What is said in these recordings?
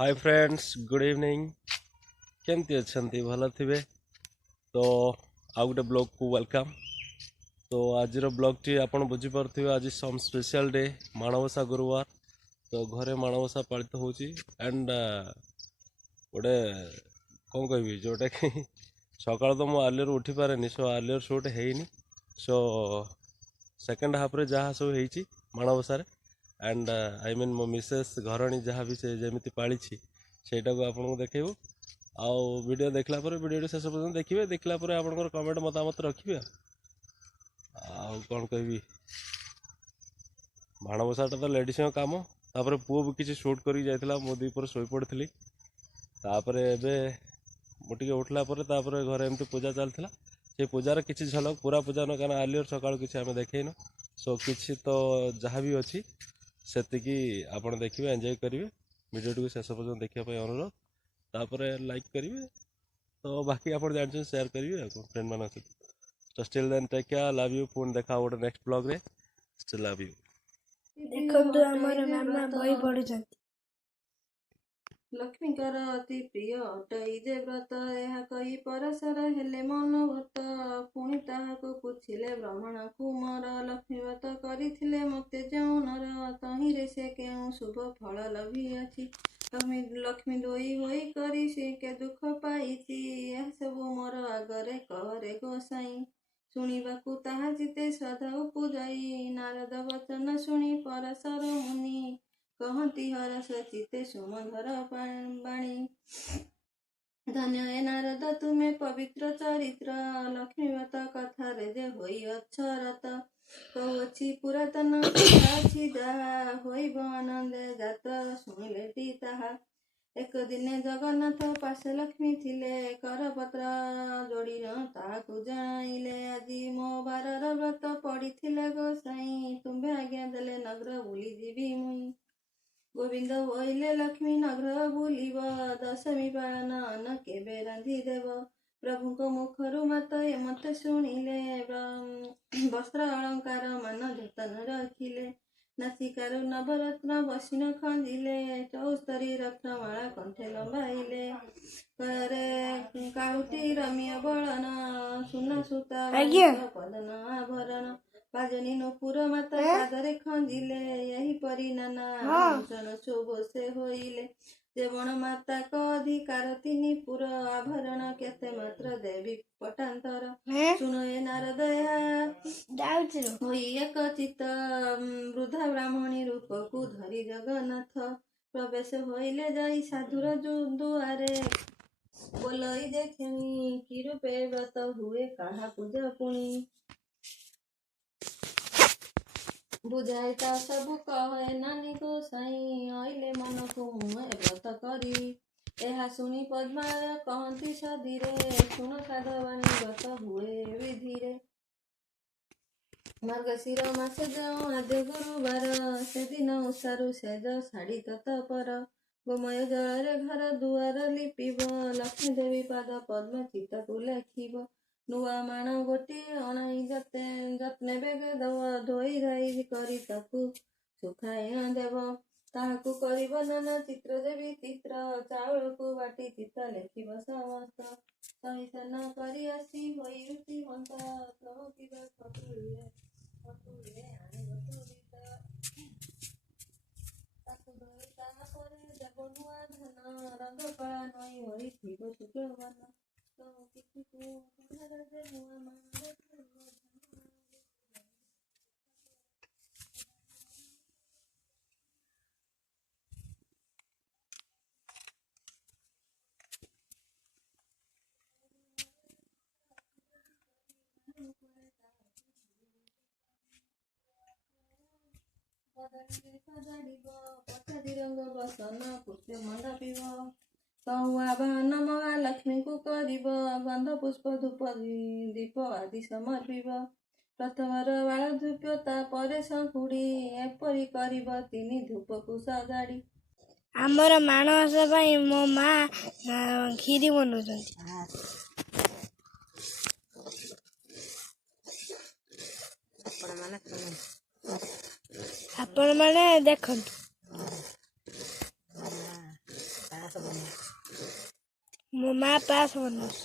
Hi friends, good evening. केमती अच्छे भल थे तो आउ गोटे ब्लॉग को वेलकम। तो आज ब्लॉग टी आपन बुझीपे आज सम स्पेशल डे माणवसा गुरुवार। तो घरे माणवसा पालित होची एंड गोटे कौन कह जोटा कि सकाल तो मुझे आर्लियर उठी पारे सो आर्लियर शूट है सो सेकेंड हाफ रे जहाँ सब होती माणवसार एंड आई मीन मो मिसेस घरणी जहाँ भी से जमी पाली सेटा को आपको देखू आउ वीडियो देखला वीडियो शेष पर्यटन देखिए। देखला आपंकर कमेंट मतामत रखिए। आउ कौन कह माणवसाटा तो लेडीज काम तापर पुओ भी किसी शूट कर जाइला मो दीपर शोई पड़ी तापर मुझे उठला घरे एमती पूजा चलता से पूजार किसी झलक पूरा पूजा न क्या आर्लियर सका किसी आम देखन सो किसी तो जहाँ भी अच्छी से आपड़ देखिए एंजॉय करेंगे। वीडियो टी शेष पर्यटन देखापी अनुरोध तापर लाइक करेंगे। तो बाकी आप जानते शेयर करेंगे फ्रेंड मान सहित। तो still then take care, love you. पुणी देखा गोटे नेक्स्ट ब्लॉग रे। Still love you. देखंतु हमर मामा बही पढुछंती। लक्ष्मीकर अति प्रिय अटई जे व्रत यह कही परसर हेले मनोव्रत पुणी ताहाको पुछिले ब्राह्मण कुमार लक्ष्मी व्रत करिथिले मते जेउ नर तहिरे से केउ शुभ फल लभिअछि लक्ष्मी दोई होई करी से के दुख पाइछि यह सबु मोर आगरे कहरे गोसाई शुणिबाकु ताहा चिते श्रद्धा उपजाई नारद वचन शुणी परसर मुनि कहती हरस चिते सुमधुर बाणी धन्य ए नारद तुम्हें पवित्र चरित्र लक्ष्मी व्रत कथा रे जे होई अक्षरत कहुछि पुरातन कथा अछि जाहा होइब आनंदे जात शुणिलेटी ताहा एक दिने जगन्नाथ पाशे लक्ष्मी थिले करपत्र जोड़ी ताहाकु जणाइले आजी मो बारर व्रत पड़िथिले गोसाई तुम्हें आज्ञा देले नगर बुली जीवी मुई गोविंद होइले लक्ष्मी नगर बुलिब दशमी पालन अन्न केबे रांधि देव प्रभुको मुखरु मते शुणिले वस्त्र अलंकार मान जतन रखिले नासिकारु नवरत्न बसिन खंजिले चौस्तरी रत्नमाला कंठे लंबाइले करे काहुटी रम्य बळन सुना सुता पदन आभरण पाजनी नुपुर माता पादरे खंजिले यही परी नाना भूषण शोभ से होइले जेवण माता को अधिकार तिनि पुर आभरण केते मात्र देवी पटांतर सुनो ए नारद होई एक चित वृद्धा ब्राह्मणी रूप को धरी जगन्नाथ प्रवेश होइले जाई साधुर दुआरे बोलई देखनी कि रूपे व्रत हुए काहा पूजा पुणी बुझाइता सबु कहे नानी गोसाई आइले मन को मुहे व्रत करी ଏହା ଶୁଣି ପଦ୍ମା କହନ୍ତି ସଧୀରେ ଶୁଣ ସାଧବାଣୀ ବ୍ରତ ହୁଏ ବିଧିରେ ମାର୍ଗଶିର ମାସ ଯେଉଁ ଆଦ୍ୟ ଗୁରୁବାର ସେଦିନ ଉଷାରୁ ସେଜ ଶାଢ଼ୀ ତତପର ଗୋମୟ ଜଳରେ ଘର ଦୁଆର ଲିପିବ ଲକ୍ଷ୍ମୀ ଦେବୀ ପାଦ ପଦ୍ମ ଚିତ୍ତକୁ ଲେଖିବ ନୂଆ ମାଣ ଗୋଟିଏ ଅଣାଇ ଯତ୍ନେ ବେଗ ଦବ ଧୋଇ ଧାଇ କରି ତାକୁ ଶୁଖାଇ ଦେବ ତାହାକୁ କରିବ ନାନା ଚିତ୍ର ଦେବୀ ଚିତ୍ର ଚାଉଳକୁ ବାଟି ଚିତ୍ତ ଲେଖିବ ସମସ୍ତ ସହିସନ କରି ଆସି ହୋଇ ରୁଚି ମନ୍ତ ପ୍ରଭୁ କିବା ଫଟୁରେ ଆଣିବ ତୁରିତ ତାକୁ ଧରି ତାହା ପରେ ଦେବ ନୂଆ ଧାନ ରଙ୍ଗପାଳ ନଈ ହୋଇଥିବ ଶୁକ୍ଳବନ ତ କିଛିକୁ ଯେ ନୂଆ ମାନ ସଜାଡ଼ିବ ପଚାରି ରଙ୍ଗ ବସନ ପୁଷ୍ପ ମଣ୍ଡପିବ ତହୁ ଆବାହନ ମହାଲକ୍ଷ୍ମୀଙ୍କୁ କରିବ ଗନ୍ଧ ପୁଷ୍ପ ଧୂପ ଦୀପ ଆଦି ସମର୍ପିବ ପ୍ରଥମର ବାଳ ଧୂପ ତାପରେ ସଙ୍କୁଡ଼ି ଏପରି କରିବ ତିନି ଧୂପକୁ ସଜାଡ଼ି ଆମର ମାଣବସା ପାଇଁ ମୋ ମା କ୍ଷୀରି ବନଉଛନ୍ତି। ଆପଣ ମାନେ ଦେଖନ୍ତୁ। ମୋ ମା ପାସ୍ ବନଉଛି।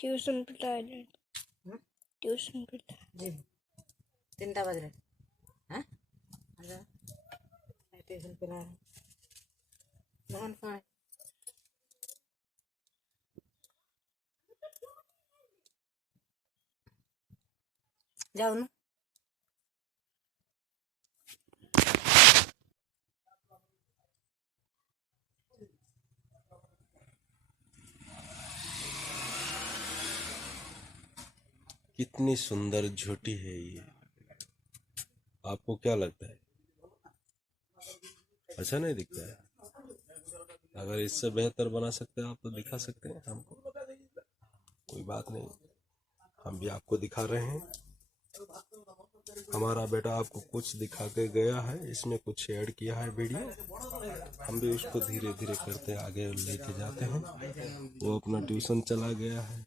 ट्यूशन पिटा ट्यूशन पिटा जी 3टा बज रहे हैं ट्यूशन पे कौन जाओ ना कितनी सुंदर झूठी है ये, आपको क्या लगता है? अच्छा नहीं दिखता है? अगर इससे बेहतर बना सकते हैं आप तो दिखा सकते हैं हमको, कोई बात नहीं, हम भी आपको दिखा रहे हैं। हमारा बेटा आपको कुछ दिखा के गया है, इसमें कुछ ऐड किया है वीडियो, हम भी उसको धीरे धीरे करते आगे लेके जाते हैं। वो अपना ट्यूशन चला गया है।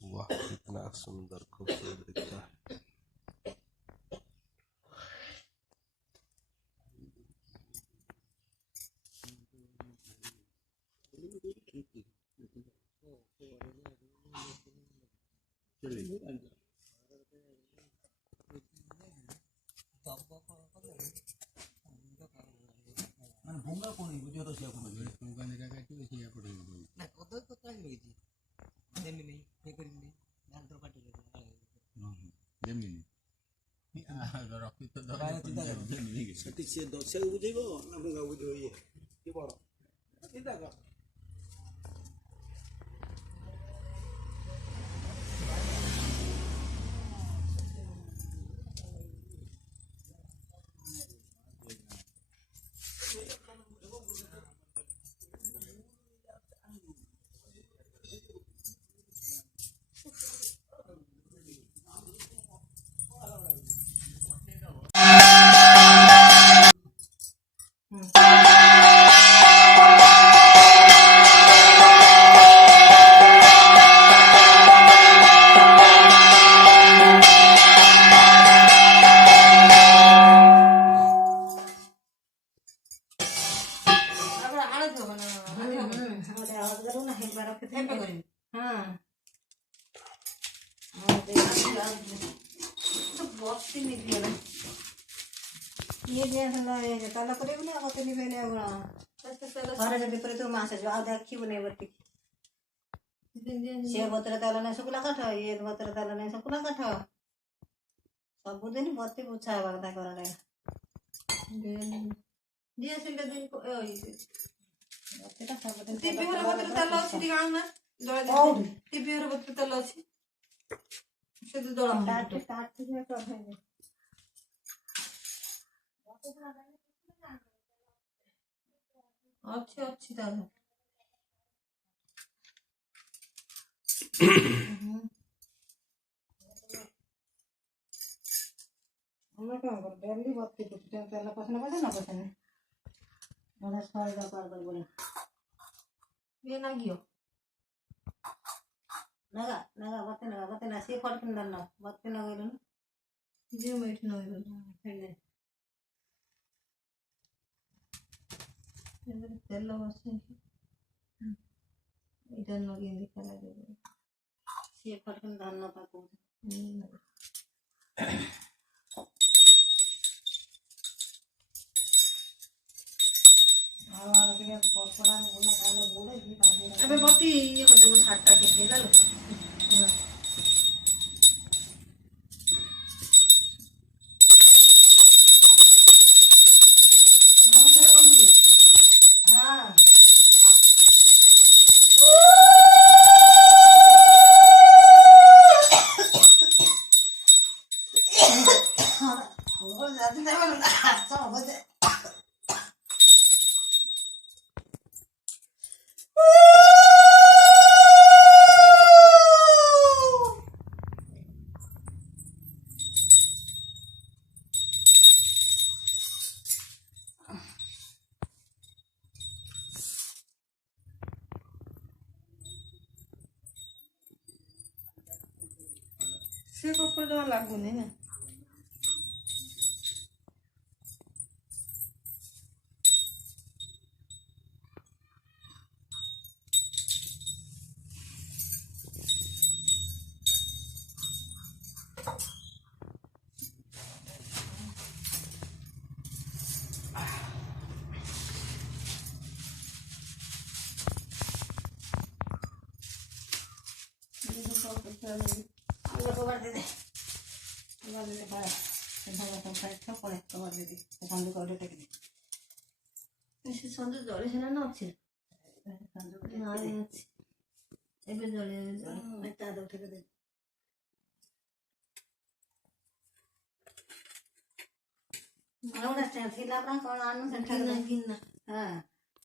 वाह कितना सुंदर खूबसूरत दिखता है। ये ताला करे ना होते नहीं पहले हुआ घर जब पर तो मास जो आधा की बने बत्ती से बोतल ताला नहीं सुकुला काट ये बोतल ताला नहीं सुकुला काट सब दिन बत्ती पूछा है बगदा कर रहे दिया सिंदे दिन को बत्ती का सब दिन टीवी वाला बोतल ताला अछि दिगाण ना दळा दे टीवी वाला बोतल ताला अछि से तो दळा काट काट के कर है अच्छे अच्छी ताला हमें क्या कर डेली बत्ती पूछते हैं ताला पसंद ना पसंद बड़ा फायदा कर बोले ये ना गियो नगा बत्ती ना से फट के ना बत्ती ना गइल जे बैठ न होइल ना तेल बस इधर लगे दिखा लगे से फट के ना पाको अबे बत्ती ये कर दे हाटटा के ले लो हाँ ସେ କପଡ଼ା ଜମା ଲାଗୁନି ନା। कवर दे दे कवर दे दे बड़ा धवा तो फाइट था पड़े कवर दे दे संदू कवर टेक दे ସେ ସଞ୍ଜ ଜଳି ହେଲା ନା ଅଛି संदू ନାଇଁ ଅଛି ଏବେ ଜଳି बेटा दो टेक दे और ना थिला अपना कोन आनु सेंटर ଗିନା ଗିନା हां